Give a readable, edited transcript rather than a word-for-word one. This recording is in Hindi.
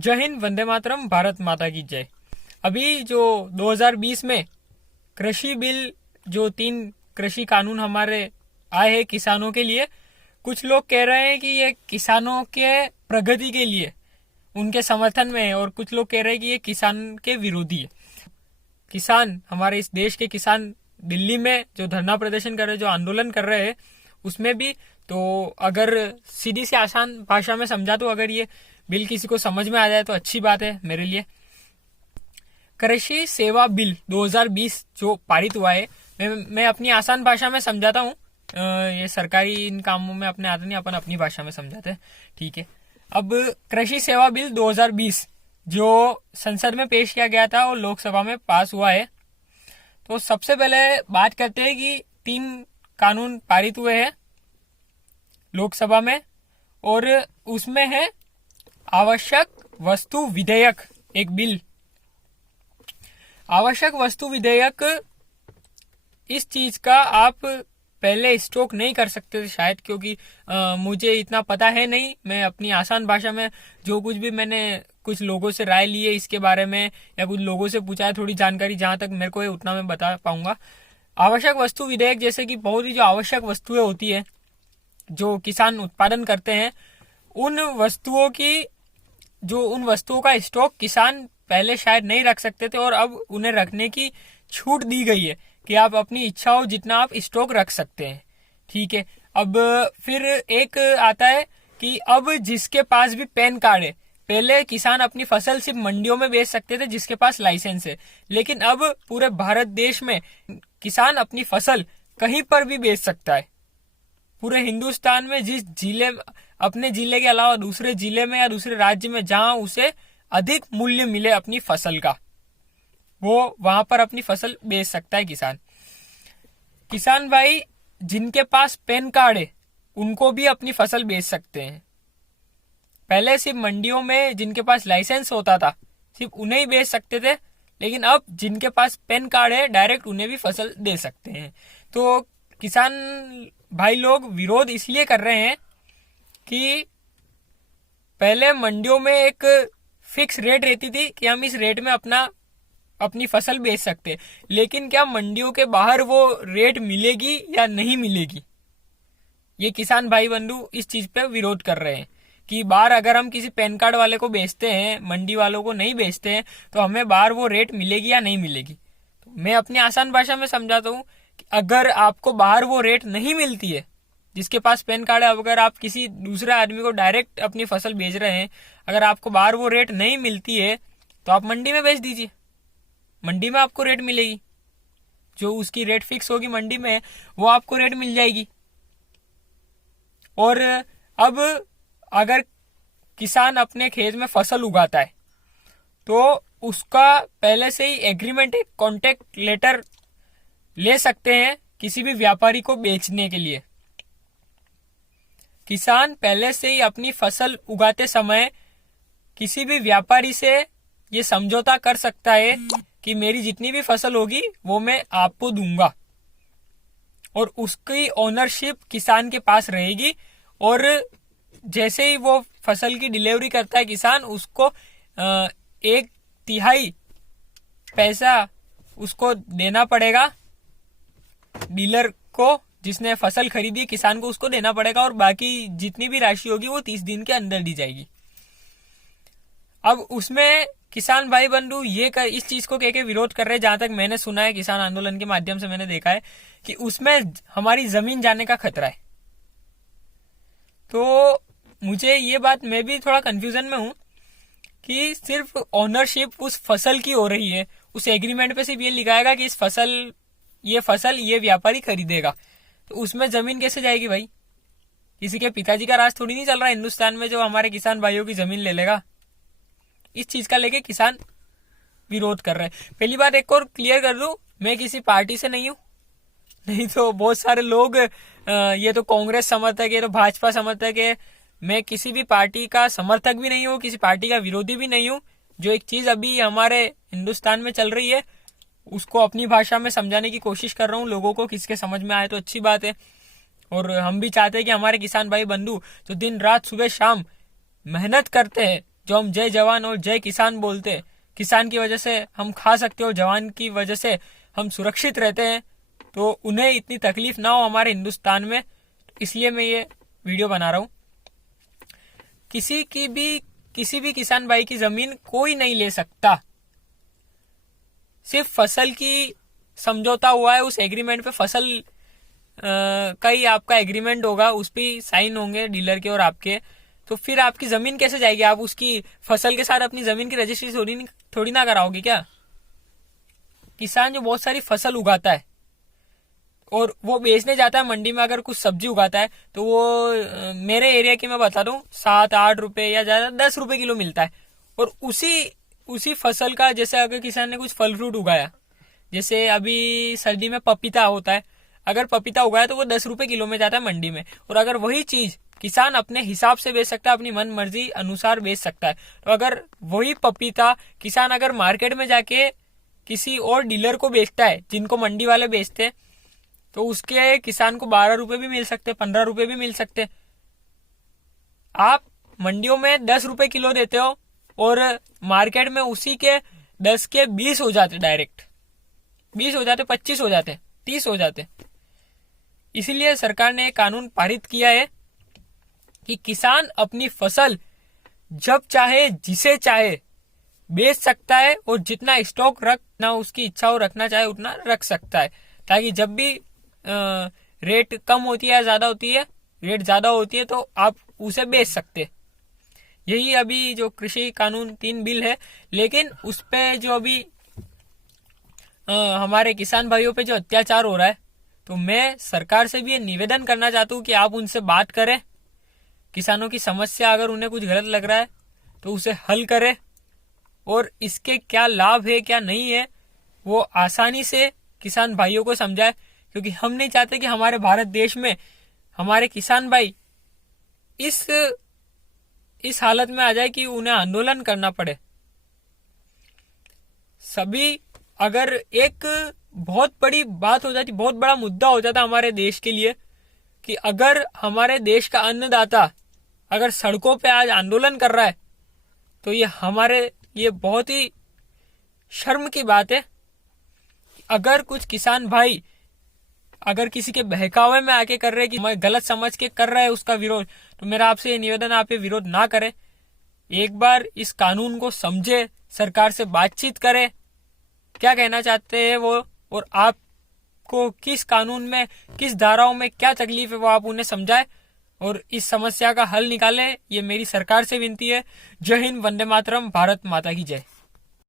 जय हिंद, वंदे मातरम, भारत माता की जय। अभी जो 2020 में कृषि बिल, जो 3 कृषि कानून हमारे आए हैं किसानों के लिए, कुछ लोग कह रहे हैं कि ये किसानों के प्रगति के लिए, उनके समर्थन में है, और कुछ लोग कह रहे हैं कि ये किसान के विरोधी है। किसान, हमारे इस देश के किसान दिल्ली में जो धरना प्रदर्शन कर रहे हैं, जो आंदोलन कर रहे हैं, उसमें भी तो अगर सीधी सी आसान भाषा में समझा तो अगर ये बिल किसी को समझ में आ जाए तो अच्छी बात है मेरे लिए। कृषि सेवा बिल 2020 जो पारित हुआ है, मैं अपनी आसान भाषा में समझाता हूँ। ये सरकारी इन कामों में अपने आते नहीं, अपन अपनी भाषा में समझाते हैं, ठीक है। अब कृषि सेवा बिल 2020 जो संसद में पेश किया गया था और लोकसभा में पास हुआ है, तो सबसे पहले बात करते हैं कि 3 कानून पारित हुए हैं लोकसभा में, और उसमें है आवश्यक वस्तु विधेयक, एक बिल। आवश्यक वस्तु विधेयक, इस चीज का आप पहले स्टॉक नहीं कर सकते थे शायद, क्योंकि मुझे इतना पता है नहीं। मैं अपनी आसान भाषा में जो कुछ भी मैंने कुछ लोगों से राय ली है इसके बारे में, या कुछ लोगों से पूछा है थोड़ी जानकारी, जहां तक मेरे को है उतना मैं बता पाऊंगा। आवश्यक वस्तु विधेयक जैसे कि बहुत ही जो आवश्यक वस्तुएं होती है जो किसान उत्पादन करते हैं, उन वस्तुओं का स्टॉक किसान पहले शायद नहीं रख सकते थे, और अब उन्हें रखने की छूट दी गई है कि आप अपनी इच्छा हो जितना आप स्टॉक रख सकते हैं, ठीक है। अब फिर एक आता है कि अब जिसके पास भी पैन कार्ड है, पहले किसान अपनी फसल सिर्फ मंडियों में बेच सकते थे जिसके पास लाइसेंस है, लेकिन अब पूरे भारत देश में किसान अपनी फसल कहीं पर भी बेच सकता है। पूरे हिंदुस्तान में जिस जिले, अपने जिले के अलावा दूसरे जिले में या दूसरे राज्य में जहां उसे अधिक मूल्य मिले अपनी फसल का, वो वहां पर अपनी फसल बेच सकता है किसान। किसान भाई जिनके पास पैन कार्ड है उनको भी अपनी फसल बेच सकते हैं। पहले सिर्फ मंडियों में जिनके पास लाइसेंस होता था सिर्फ उन्हें ही बेच सकते थे, लेकिन अब जिनके पास पैन कार्ड है डायरेक्ट उन्हें भी फसल दे सकते हैं। तो किसान भाई लोग विरोध इसलिए कर रहे हैं कि पहले मंडियों में एक फिक्स रेट रहती थी कि हम इस रेट में अपनी फसल बेच सकते, लेकिन क्या मंडियों के बाहर वो रेट मिलेगी या नहीं मिलेगी, ये किसान भाई बंधु इस चीज पे विरोध कर रहे हैं कि बाहर अगर हम किसी पैन कार्ड वाले को बेचते हैं, मंडी वालों को नहीं बेचते हैं, तो हमें बाहर वो रेट मिलेगी या नहीं मिलेगी। तो मैं अपनी आसान भाषा में समझाता हूँ कि अगर आपको बाहर वो रेट नहीं मिलती है, जिसके पास पैन कार्ड है, अगर आप किसी दूसरे आदमी को डायरेक्ट अपनी फसल बेच रहे हैं, अगर आपको बाहर वो रेट नहीं मिलती है तो आप मंडी में बेच दीजिए। मंडी में आपको रेट मिलेगी, जो उसकी रेट फिक्स होगी मंडी में वो आपको रेट मिल जाएगी। और अब अगर किसान अपने खेत में फसल उगाता है तो उसका पहले से ही एग्रीमेंट, एक कॉन्ट्रैक्ट लेटर ले सकते हैं किसी भी व्यापारी को बेचने के लिए। किसान पहले से ही अपनी फसल उगाते समय किसी भी व्यापारी से ये समझौता कर सकता है कि मेरी जितनी भी फसल होगी वो मैं आपको दूंगा, और उसकी ओनरशिप किसान के पास रहेगी। और जैसे ही वो फसल की डिलीवरी करता है किसान, उसको 1/3 पैसा उसको देना पड़ेगा डीलर को, जिसने फसल खरीदी किसान को उसको देना पड़ेगा, और बाकी जितनी भी राशि होगी वो 30 दिन के अंदर दी जाएगी। अब उसमें किसान भाई बंधु इस चीज को कह के विरोध कर रहे हैं, जहां तक मैंने सुना है, किसान आंदोलन के माध्यम से मैंने देखा है कि उसमें हमारी जमीन जाने का खतरा है। तो मुझे ये बात, मैं भी थोड़ा कंफ्यूजन में हूं कि सिर्फ ओनरशिप उस फसल की हो रही है, उस एग्रीमेंट पे सिर्फ ये लिखाएगा कि ये फसल ये व्यापारी खरीदेगा, तो उसमें जमीन कैसे जाएगी भाई? किसी के पिताजी का राज थोड़ी नहीं चल रहा है हिंदुस्तान में जो हमारे किसान भाइयों की जमीन ले लेगा। इस चीज का लेके किसान विरोध कर रहे हैं। पहली बात एक और क्लियर कर दूं, मैं किसी पार्टी से नहीं हूं, नहीं तो बहुत सारे लोग ये तो कांग्रेस समर्थक है, ये तो भाजपा समर्थक है। मैं किसी भी पार्टी का समर्थक भी नहीं हूं, किसी पार्टी का विरोधी भी नहीं हूं। जो एक चीज अभी हमारे हिंदुस्तान में चल रही है उसको अपनी भाषा में समझाने की कोशिश कर रहा हूं लोगों को, किसके समझ में आए तो अच्छी बात है। और हम भी चाहते हैं कि हमारे किसान भाई बंधु जो दिन रात सुबह शाम मेहनत करते हैं, जो हम जय जवान और जय किसान बोलते, किसान की वजह से हम खा सकते और जवान की वजह से हम सुरक्षित रहते हैं, तो उन्हें इतनी तकलीफ ना हो हमारे हिंदुस्तान में, इसलिए मैं ये वीडियो बना रहा हूँ। किसी भी किसान भाई की जमीन कोई नहीं ले सकता। सिर्फ फसल की समझौता हुआ है, उस एग्रीमेंट पे फसल का ही आपका एग्रीमेंट होगा, उस पे साइन होंगे डीलर के और आपके, तो फिर आपकी जमीन कैसे जाएगी? आप उसकी फसल के साथ अपनी जमीन की रजिस्ट्री थोड़ी ना कराओगे क्या? किसान जो बहुत सारी फसल उगाता है और वो बेचने जाता है मंडी में, अगर कुछ सब्जी उगाता है तो वो मेरे एरिया की मैं बता दूं 7-8 रुपए या ज्यादा 10 रुपए किलो मिलता है। और उसी फसल का, जैसे अगर किसान ने कुछ फल फ्रूट उगाया, जैसे अभी सर्दी में पपीता होता है, अगर पपीता उगाया तो वो 10 रुपए किलो में जाता है मंडी में। और अगर वही चीज किसान अपने हिसाब से बेच सकता है, अपनी मन मर्जी अनुसार बेच सकता है, तो अगर वही पपीता किसान अगर मार्केट में जाके किसी और डीलर को बेचता है, जिनको मंडी वाले बेचते हैं, तो उसके किसान को 12 रुपए भी मिल सकते, 15 रुपए भी मिल सकते। आप मंडियों में 10 रुपए किलो देते हो और मार्केट में उसी के 10 के 20 हो जाते, डायरेक्ट 20 हो जाते, 25 हो जाते, 30 हो जाते। इसीलिए सरकार ने एक कानून पारित किया है कि किसान अपनी फसल जब चाहे जिसे चाहे बेच सकता है और जितना स्टॉक रखना उसकी इच्छा हो रखना चाहे उतना रख सकता है, ताकि जब भी रेट कम होती है या ज्यादा होती है, रेट ज्यादा होती है तो आप उसे बेच सकते। यही अभी जो कृषि कानून 3 बिल है, लेकिन उस पे जो अभी हमारे किसान भाइयों पे जो अत्याचार हो रहा है, तो मैं सरकार से भी ये निवेदन करना चाहता हूँ कि आप उनसे बात करें, किसानों की समस्या अगर उन्हें कुछ गलत लग रहा है तो उसे हल करें, और इसके क्या लाभ है क्या नहीं है वो आसानी से किसान भाइयों को समझाए, क्योंकि हम नहीं चाहते कि हमारे भारत देश में हमारे किसान भाई इस हालत में आ जाए कि उन्हें आंदोलन करना पड़े। सभी अगर एक बहुत बड़ी बात हो जाती, बहुत बड़ा मुद्दा हो जाता हमारे देश के लिए, कि अगर हमारे देश का अन्नदाता अगर सड़कों पे आज आंदोलन कर रहा है, तो ये हमारे लिए बहुत ही शर्म की बात है। अगर कुछ किसान भाई अगर किसी के बहकावे में आके कर रहे कि मैं गलत समझ के कर रहा है उसका विरोध, तो मेरा आपसे ये निवेदन, आप ये विरोध ना करें। एक बार इस कानून को समझे, सरकार से बातचीत करें, क्या कहना चाहते हैं वो, और आपको किस कानून में किस धाराओं में क्या तकलीफ है वो आप उन्हें समझाएं और इस समस्या का हल निकालें। ये मेरी सरकार से विनती है। जय हिंद, वंदे मातरम, भारत माता की जय।